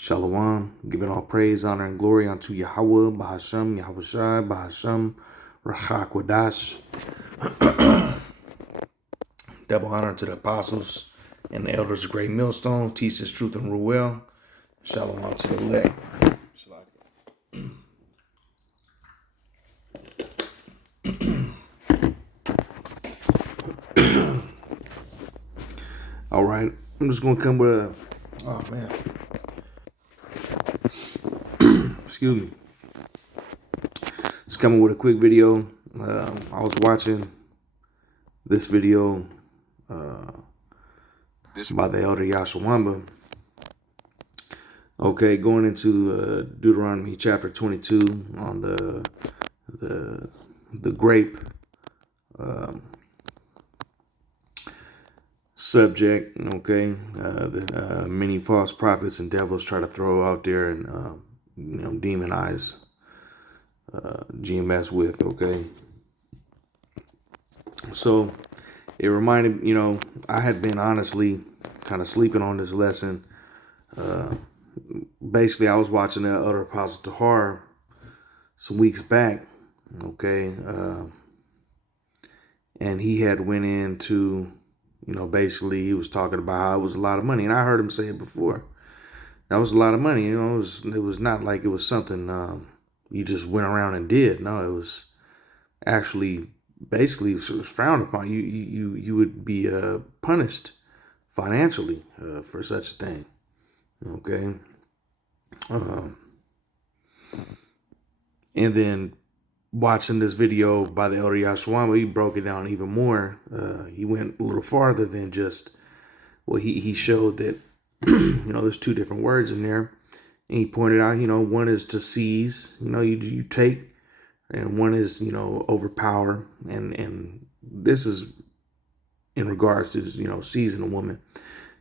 Shalom, giving all praise, honor, and glory unto Yahweh, Bahasham, Yahushai, Bahasham, Rahakwadash. Double honor to the apostles and the elders of Great Millstone, teach his truth and rule well. Shalom to the elect. All right, I'm just going to come with a, oh man, excuse me. Just coming with a quick video. I was watching this video by the elder Yashawamba. Okay, going into Deuteronomy chapter 22 on the grape subject. Okay, that many false prophets and devils try to throw out there and demonize GMS with. Okay, so it reminded I had been honestly kind of sleeping on this lesson. Basically, I was watching the other Apostle Tahar some weeks back, okay, and he had went into, basically he was talking about how it was a lot of money, and I heard him say it before. That was a lot of money, it was not like it was something you just went around and did. No, it was actually basically it was frowned upon. You would be punished financially for such a thing. Okay. And then watching this video by the elder Yashwama, he broke it down even more. He went a little farther than just, well, he showed that, there's two different words in there. And he pointed out, one is to seize, you take, and one is, overpower. And this is in regards to, seizing a woman,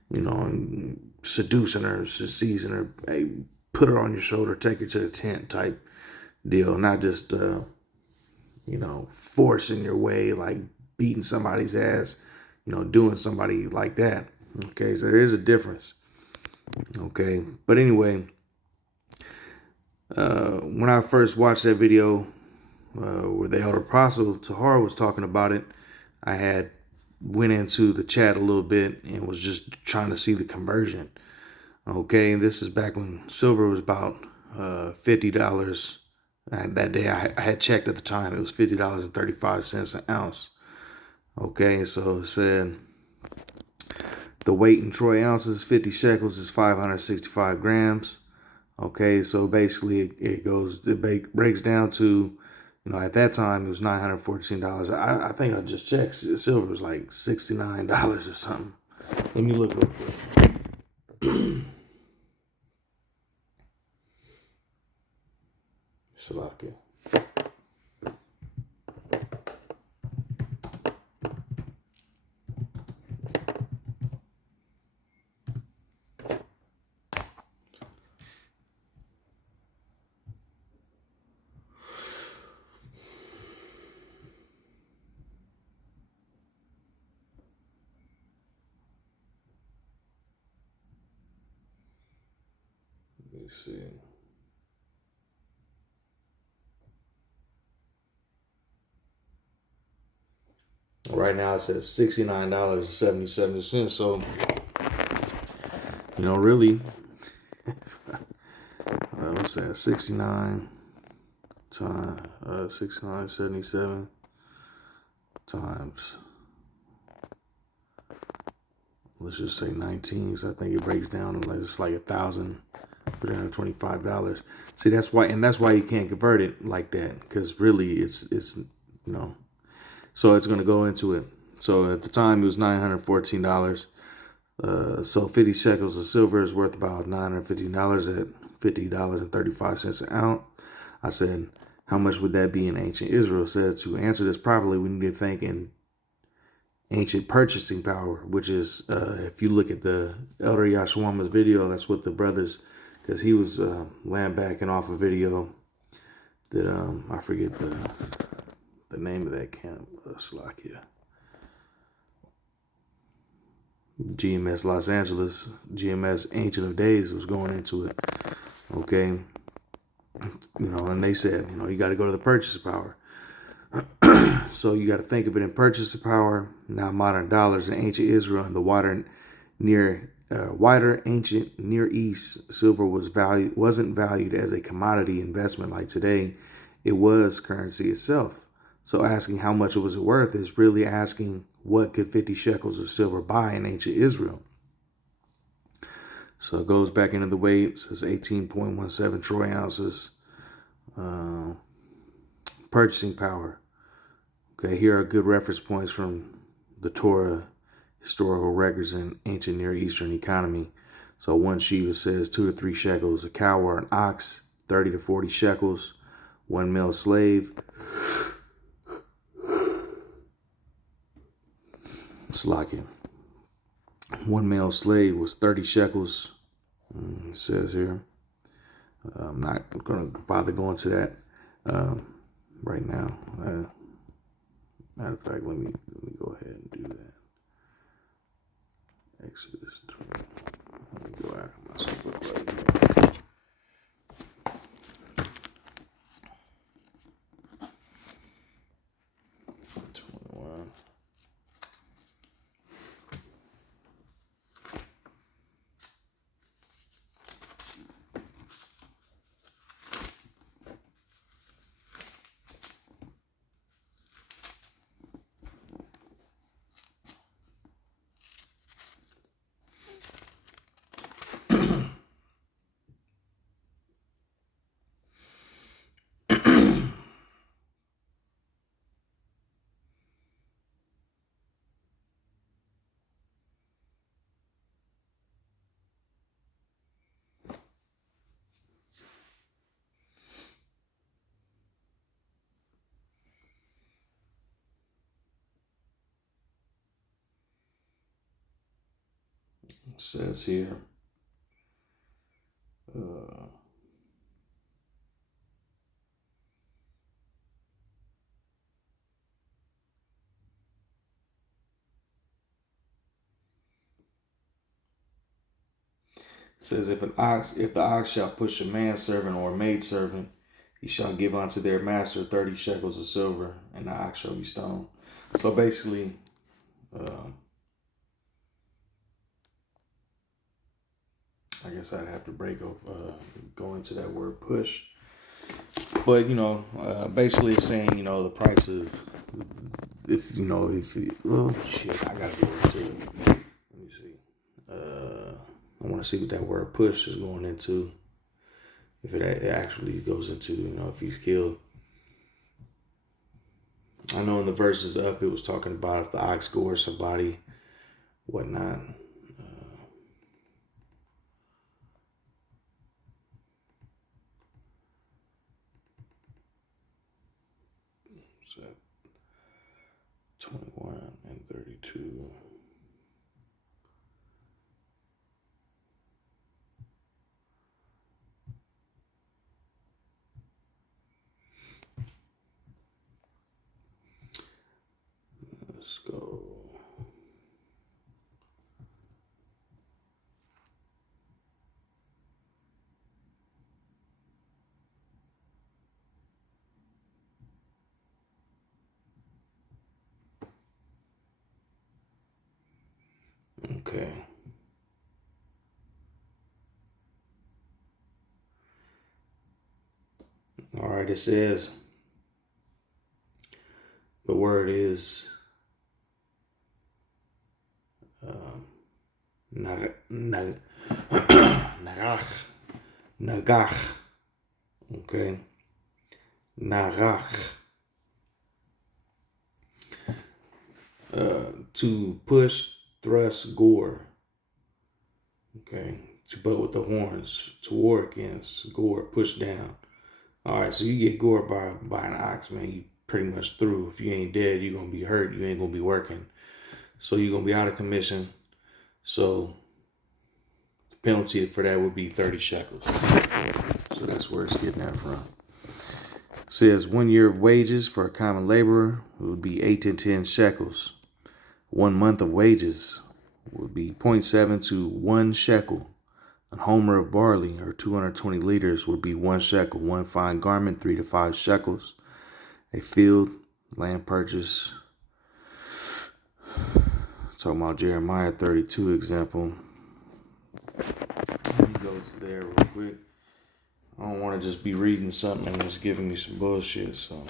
and seducing her, seizing her, hey, put her on your shoulder, take her to the tent type deal, not just, forcing your way, like beating somebody's ass, doing somebody like that. Okay, so there is a difference. Okay, but anyway, when I first watched that video where the elder apostle Tahar was talking about it, I had went into the chat a little bit and was just trying to see the conversion. Okay, and this is back when silver was about $50. That day I had checked at the time, it was $50.35 an ounce. Okay, so it said the weight in troy ounces, 50 shekels, is 565 grams. Okay, so basically it breaks down to, at that time it was $914. I think I just checked, silver was like $69 or something. Let me look real quick. Salakia. Let me see. Right now it says $69.77. So, really, what's that? 69 times 69.77 times, let's just say 19. So I think it breaks down to just like $1,325. See, that's why you can't convert it like that, because really it's So it's going to go into it. So at the time, it was $914. So 50 shekels of silver is worth about $950 at $50.35 an ounce. I said, how much would that be in ancient Israel? Said to answer this properly, we need to think in ancient purchasing power, which is, if you look at the elder Yashwama's video, that's what the brothers, because he was landbacking off a video that I forget the name of that camp, Slovakia. GMS Los Angeles, GMS Ancient of Days was going into it. Okay. And they said, you got to go to the purchasing power. So you got to think of it in purchasing power. Now modern dollars in ancient Israel and the wider ancient Near East, silver wasn't valued as a commodity investment like today. It was currency itself. So asking how much it was worth is really asking what could 50 shekels of silver buy in ancient Israel. So it goes back into the weight. It says 18.17 troy ounces. Purchasing power. Okay, here are good reference points from the Torah historical records in ancient Near Eastern economy. So one sheet says 2 to 3 shekels a cow or an ox, 30 to 40 shekels, 1 male slave. Slakia. 1 male slave was 30 shekels. It says here. I'm not going to bother going to that right now. Matter of fact, let me go ahead and do that. Exodus 20. Let me go after myself right here. 21. It says here. Says if the ox shall push a manservant or a maidservant, he shall give unto their master 30 shekels of silver, and the ox shall be stoned. So basically, I guess I'd have to go into that word push. But, basically it's saying, the price of, I gotta do it too. Let me see. I want to see what that word push is going into. If it actually goes into, if he's killed. I know in the verses up, it was talking about if the ox gores somebody, whatnot. So 21 and 32. Let's go. Okay. All right, it says the word is nagach. Okay. Nagach. To push, thrust, gore. Okay. To butt with the horns, to war against, gore, push down. All right, so you get gored by an ox, man, you pretty much through. If you ain't dead, you're going to be hurt. You ain't going to be working. So you're going to be out of commission. So the penalty for that would be 30 shekels. So that's where it's getting that from. It says 1 year of wages for a common laborer would be 8 to 10 shekels. 1 month of wages would be 0.7 to 1 shekel. A homer of barley, or 220 liters, would be 1 shekel. One fine garment, 3 to 5 shekels. A field, land purchase. Talking about Jeremiah 32 example. Let me go to there real quick. I don't want to just be reading something and it's giving me some bullshit, so.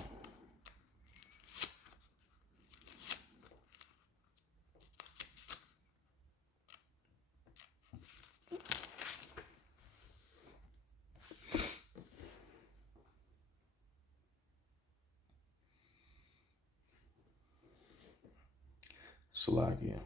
Salakia.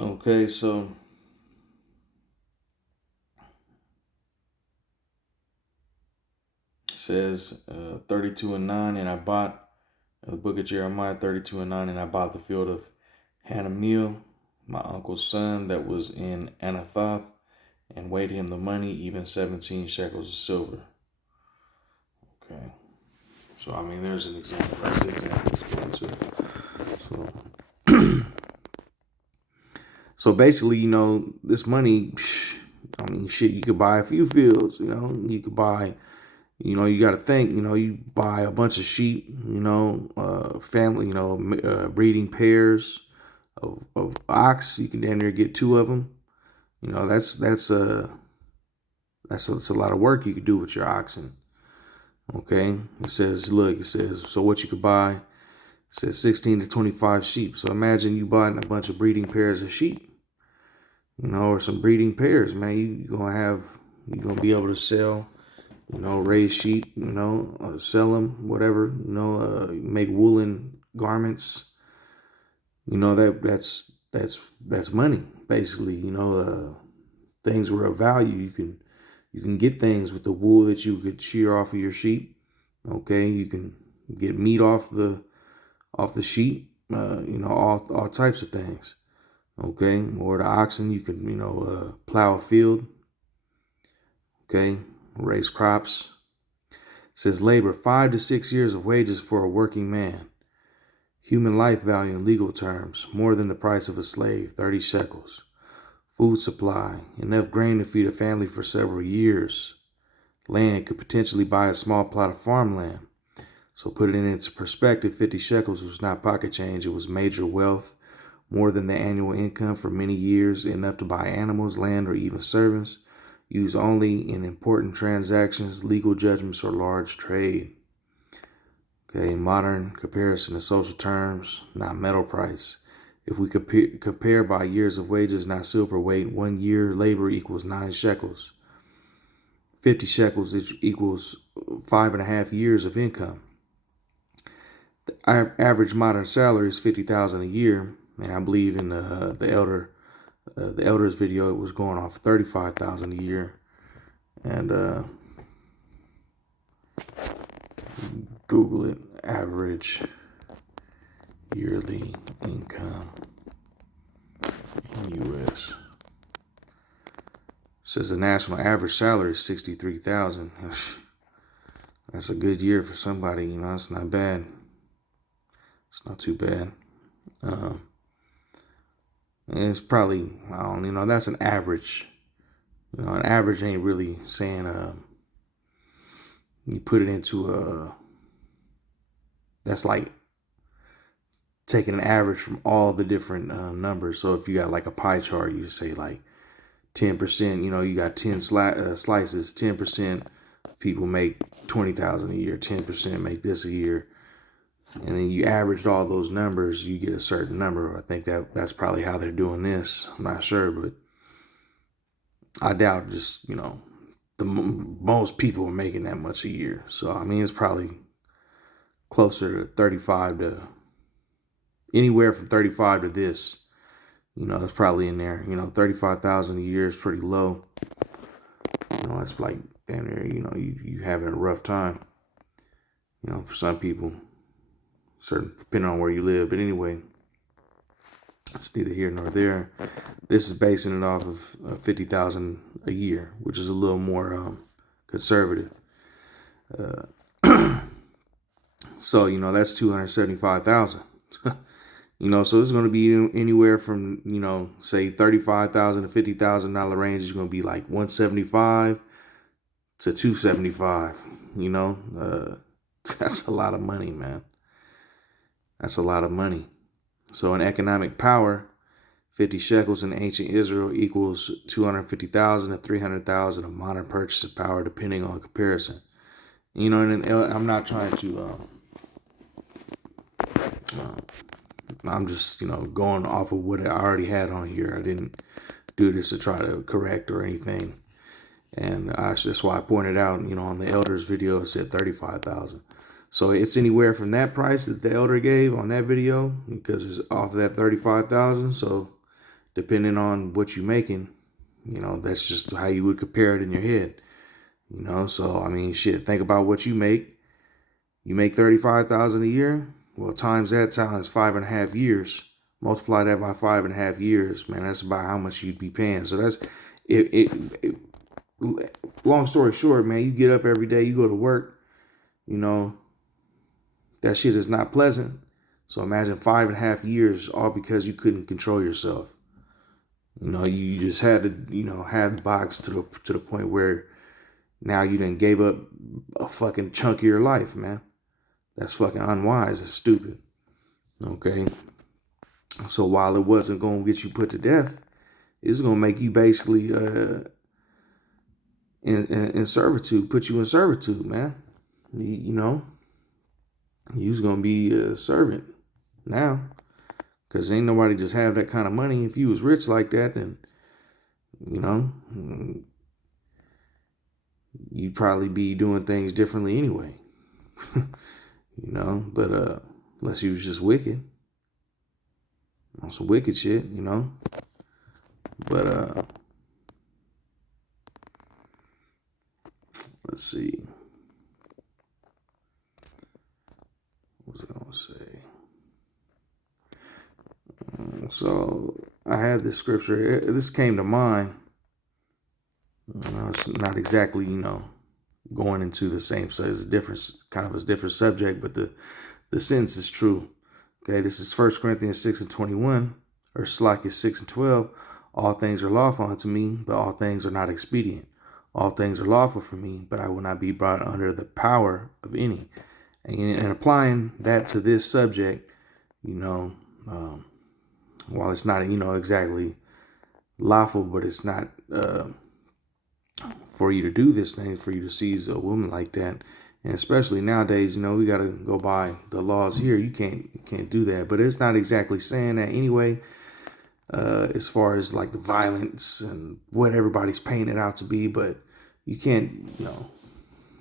Okay, so it says 32 and 9, and I bought the book of Jeremiah 32 and 9, and I bought the field of Hanamiel, my uncle's son, that was in Anathoth, and weighed him the money, even 17 shekels of silver. Okay, so I mean, there's an example. That's the example. So basically, this money, I mean, shit, you could buy a few fields, you could buy, you got to think, you buy a bunch of sheep, family, breeding pairs of ox. You can down there get 2 of them. That's a lot of work you could do with your oxen. Okay. It says, so what you could buy, it says 16 to 25 sheep. So imagine you buying a bunch of breeding pairs of sheep. Or some breeding pairs, man. You're going to be able to sell, raise sheep, sell them, whatever, make woolen garments. That's money, basically. Things were of value. You can get things with the wool that you could shear off of your sheep. Okay. You can get meat off the sheep, all types of things. Okay, or the oxen, you can, plow a field. Okay, raise crops. It says labor, 5 to 6 years of wages for a working man. Human life value in legal terms, more than the price of a slave, 30 shekels. Food supply, enough grain to feed a family for several years. Land could potentially buy a small plot of farmland. So put it into perspective, 50 shekels was not pocket change, it was major wealth. More than the annual income for many years, enough to buy animals, land, or even servants, used only in important transactions, legal judgments, or large trade. Okay, modern comparison of social terms, not metal price. If we compare by years of wages, not silver weight, 1 year labor equals 9 shekels. 50 shekels equals 5.5 years of income. The average modern salary is $50,000 a year. And I believe in the elders video, it was going off 35,000 a year. And Google it, average yearly income in U.S. Says the national average salary is 63,000. That's a good year for somebody. It's not bad. It's not too bad. It's probably, that's an average. An average ain't really saying, you put it into that's like taking an average from all the different numbers. So if you got like a pie chart, you say like 10%, you got 10 slices, 10% people make 20,000 a year, 10% make this a year. And then you averaged all those numbers, you get a certain number. I think that's probably how they're doing this. I'm not sure, but I doubt just, most people are making that much a year. So, I mean, it's probably closer to 35 to anywhere from 35 to this. It's probably in there. 35,000 a year is pretty low. It's like damn near, you having a rough time. For some people, certain depending on where you live. But anyway, it's neither here nor there. This is basing it off of 50,000 a year, which is a little more conservative. So that's 275,000. So it's going to be anywhere from say 35,000 to $50,000 range is going to be like 175 to 275. That's a lot of money, man. That's a lot of money. So in economic power, 50 shekels in ancient Israel equals 250,000 to 300,000 of modern purchasing power, depending on comparison. And I'm not trying to. I'm just going off of what I already had on here. I didn't do this to try to correct or anything. And that's why I pointed out, on the elders video, it said 35,000. So it's anywhere from that price that the elder gave on that video, because it's off of that 35,000. So depending on what you're making, that's just how you would compare it in your head. So I mean, shit, think about what you make. You make 35,000 a year. Well, times that times 5.5 years. Multiply that by 5.5 years, man. That's about how much you'd be paying. So that's it. Long story short, man, you get up every day, you go to work, that shit is not pleasant. So imagine 5.5 years, all because you couldn't control yourself. You just had to, have the box to the point where now you done gave up a fucking chunk of your life, man. That's fucking unwise. That's stupid. Okay. So while it wasn't going to get you put to death, it's going to make you basically in servitude, put you in servitude, man. You's going to be a servant now, because ain't nobody just have that kind of money. If you was rich like that, then, you'd probably be doing things differently anyway. But unless you was just wicked. On some wicked shit, But let's see. What was I gonna say? So I had this scripture. This came to mind. It's not exactly, going into the same, so it's a different subject, but the sentence is true. Okay, this is 1 Corinthians 6:21, or Slack 6:12. All things are lawful unto me, but all things are not expedient. All things are lawful for me, but I will not be brought under the power of any. And applying that to this subject, while it's not, exactly lawful, but it's not for you to do this thing, for you to seize a woman like that. And especially nowadays, we got to go by the laws here. You can't do that. But it's not exactly saying that anyway, as far as like the violence and what everybody's painting it out to be. But you can't,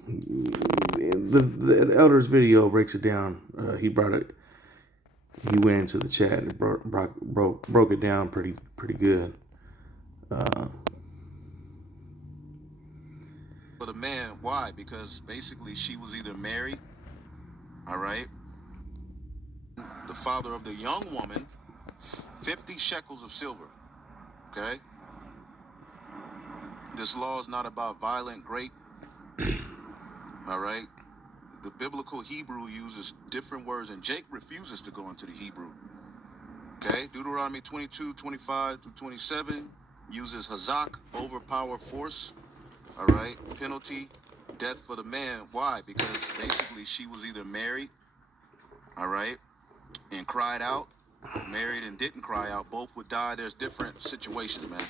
the elder's video breaks it down. He went into the chat and broke it down pretty good. For the man, why? Because basically she was either married, all right, the father of the young woman, 50 shekels of silver, okay? This law is not about violent grape, all right? The biblical Hebrew uses different words, and Jake refuses to go into the Hebrew, okay? Deuteronomy 22:25-27 uses hazak, overpower, force. All right, penalty, death for the man. Why? Because basically she was either married, all right, and cried out, married and didn't cry out. Both would die. There's different situations, man.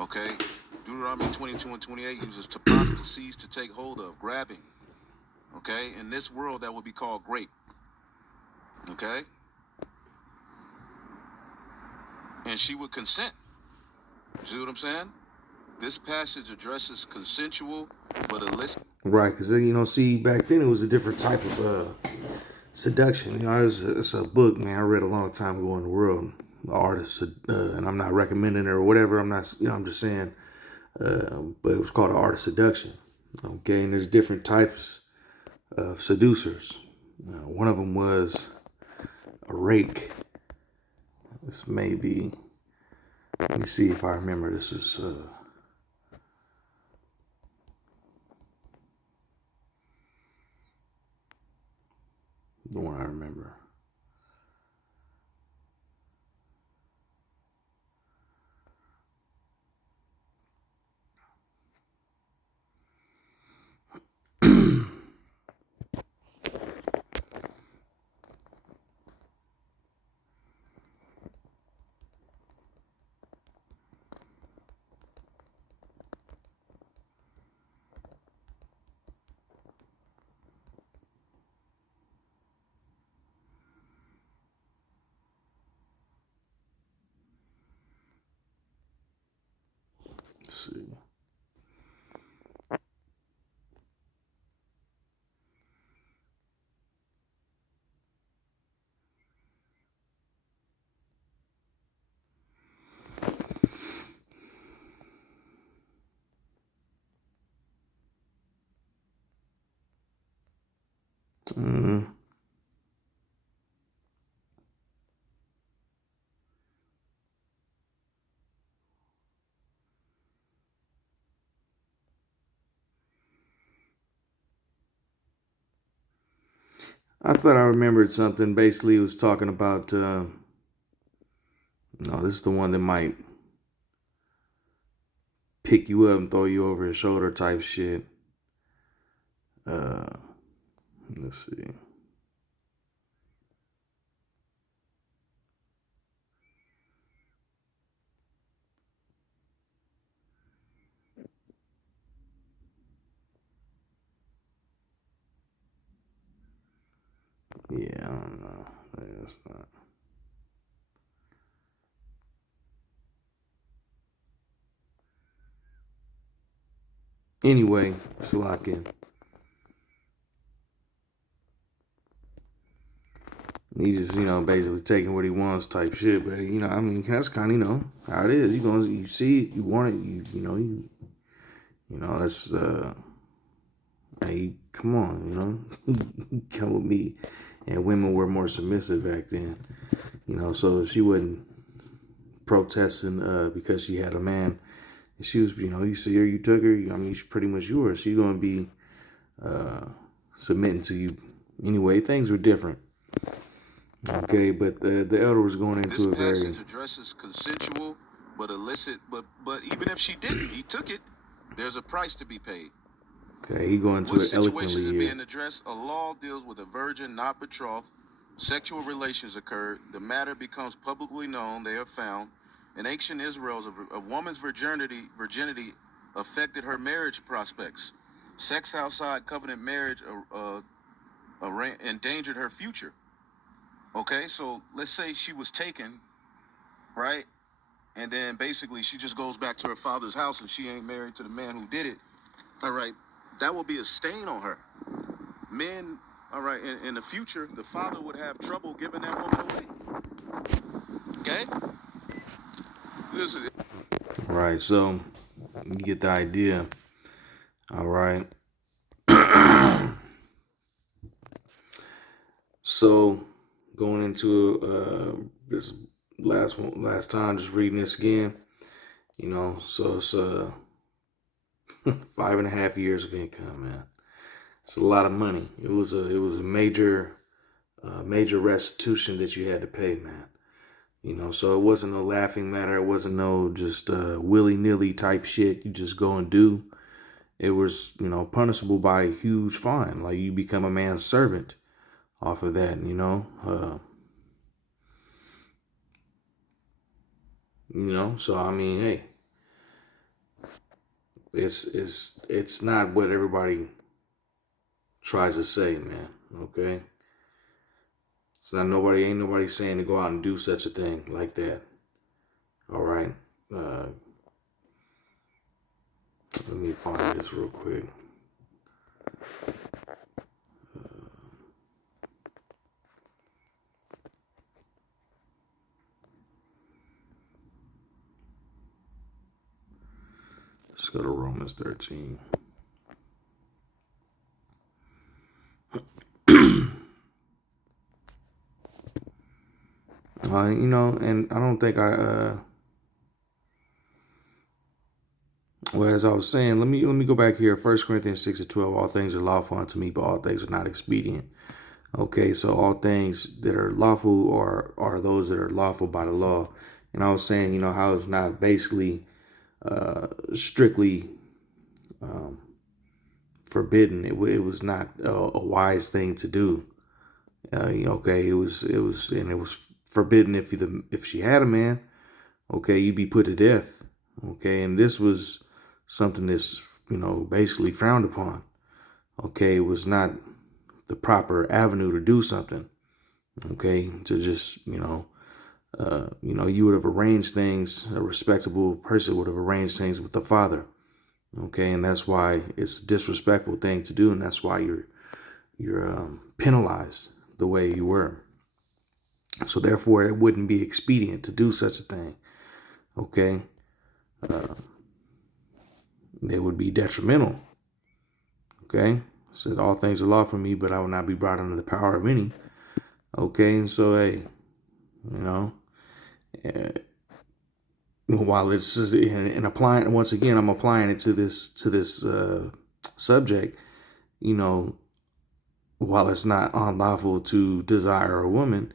Okay, Deuteronomy 22:28 uses topostasies, to take hold of, grabbing. Okay, in this world that would be called grape. Okay, and she would consent. You see what I'm saying? This passage addresses consensual but illicit. Right, because see, back then it was a different type of seduction. It's a book, man, I read a long time ago in the world. The artist, and I'm not recommending it or whatever. I'm not, I'm just saying. But it was called The Art of Seduction. Okay, and there's different types of seducers. One of them was a rake. This may be, let me see if I remember. This is the one I remember. Let's see. Mm, I thought I remembered something. Basically, it was talking about. No, this is the one that might pick you up and throw you over his shoulder type shit. Uh, let's see. Yeah, I don't know. That's not. Anyway, let's lock in. He just, basically taking what he wants type shit. But I mean, that's kind of, how it is. You see it, you want it, that's hey, come on, come with me. And women were more submissive back then, so she wasn't protesting because she had a man. She was, you see her, you took her. I mean, she's pretty much yours. She's gonna be submitting to you anyway. Things were different. Okay, but the elder was going into This a very. passage addresses consensual but illicit, but even if she didn't, he took it. There's a price to be paid. Okay, he going to What it eloquently situations are here. being addressed? A law deals with a virgin not betrothed. Sexual relations occurred. The matter becomes publicly known. They are found. In ancient Israel, a woman's virginity affected her marriage prospects. Sex outside covenant marriage endangered her future. Okay, so let's say she was taken, right? And then basically she just goes back to her father's house and she ain't married to the man who did it. All right, that will be a stain on her. Men, all right, in the future, the father would have trouble giving that woman away. Okay? Listen. All right, so you get the idea. All right. So going into this last time, just reading this again, so it's 5.5 years of income, man. It's a lot of money. It was a major restitution that you had to pay, man. So it wasn't a laughing matter. It wasn't no just willy-nilly type shit you just go and do. It was, punishable by a huge fine. Like you become a man's servant off of that, So I mean, hey, it's not what everybody tries to say, man. Okay, it's not nobody. Ain't nobody saying to go out and do such a thing like that. All right. Uh, Let me find this real quick. Let's go to Romans 13. And I don't think well, as I was saying, let me go back here. 1 Corinthians 6:12. All things are lawful unto me, but all things are not expedient. Okay, so all things that are lawful are those that are lawful by the law. And I was saying, how it's not basically strictly forbidden. It was not a wise thing to do. Okay, it was forbidden if she had a man. Okay, you'd be put to death. Okay, and this was something that's basically frowned upon. Okay, it was not the proper avenue to do something. Okay, to just you would have arranged things. A respectable person would have arranged things with the father. Okay, and that's why it's a disrespectful thing to do, and that's why you're penalized the way you were. So therefore, it wouldn't be expedient to do such a thing. Okay, they would be detrimental. Okay, said all things are lawful for me, but I will not be brought under the power of any. Okay, and so hey, while it's in applying, once again, I'm applying it to this subject. While it's not unlawful to desire a woman,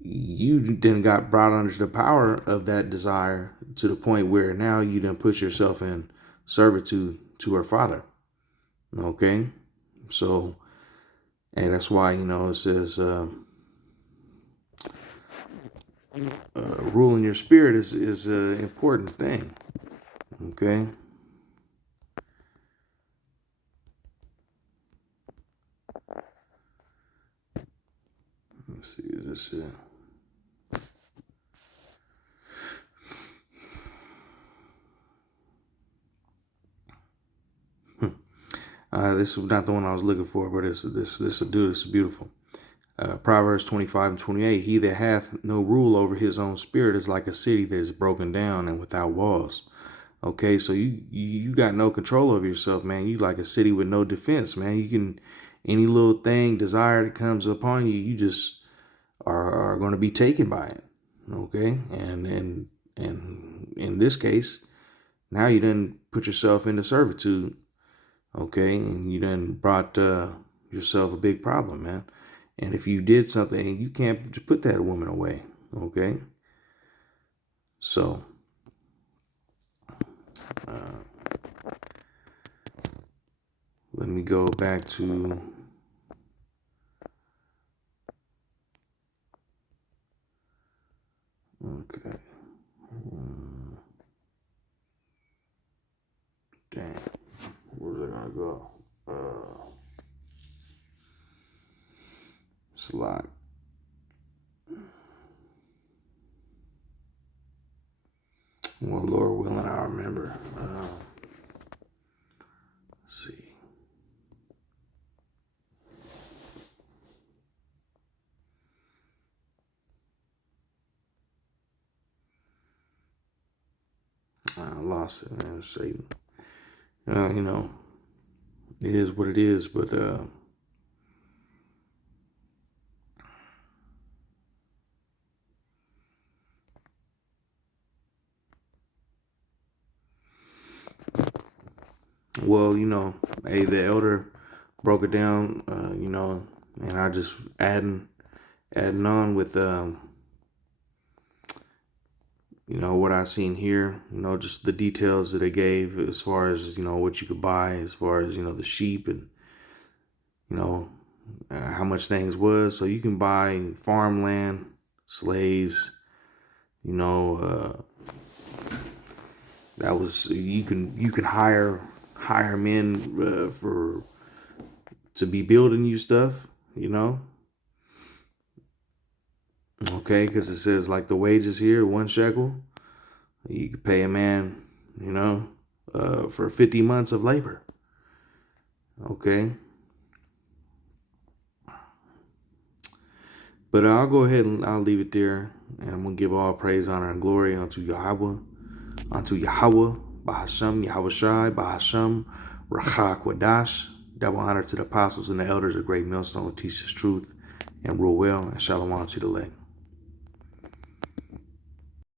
you then got brought under the power of that desire to the point where now you then put yourself in servitude to her father. Okay, so, and that's why it says ruling your spirit is an important thing. Okay. Let's see, is this it? This is not the one I was looking for, but this will do. This is beautiful. Proverbs 25:28. He that hath no rule over his own spirit is like a city that is broken down and without walls. Okay, so you got no control over yourself, man. You like a city with no defense, man. You can, any little thing, desire that comes upon you, you just are going to be taken by it. Okay, and in this case, now you done put yourself into servitude. Okay, and you done brought yourself a big problem, man. And if you did something, you can't just put that woman away. Okay, so let me go back to okay. Dang, where's it gonna go? Slot. Well, Lord willing, I remember. Let's see. I lost it, man. Satan. It is what it is, but well, hey, the elder broke it down, and I just adding on with what I seen here, just the details that they gave as far as, what you could buy, as far as, the sheep and, how much things was. So you can buy farmland, slaves, that was, you can hire men to be building you stuff, Okay, because it says like the wages here, 1 shekel. You could pay a man, for 50 months of labor. Okay. But I'll go ahead and I'll leave it there. And I'm going to give all praise, honor, and glory unto Yahweh, Bahasham, Yahweh Shai, Bahasham, Rachak Wadash. Double honor to the apostles and the elders of Great Millstone who teach us truth and rule well. And shalom to the elect.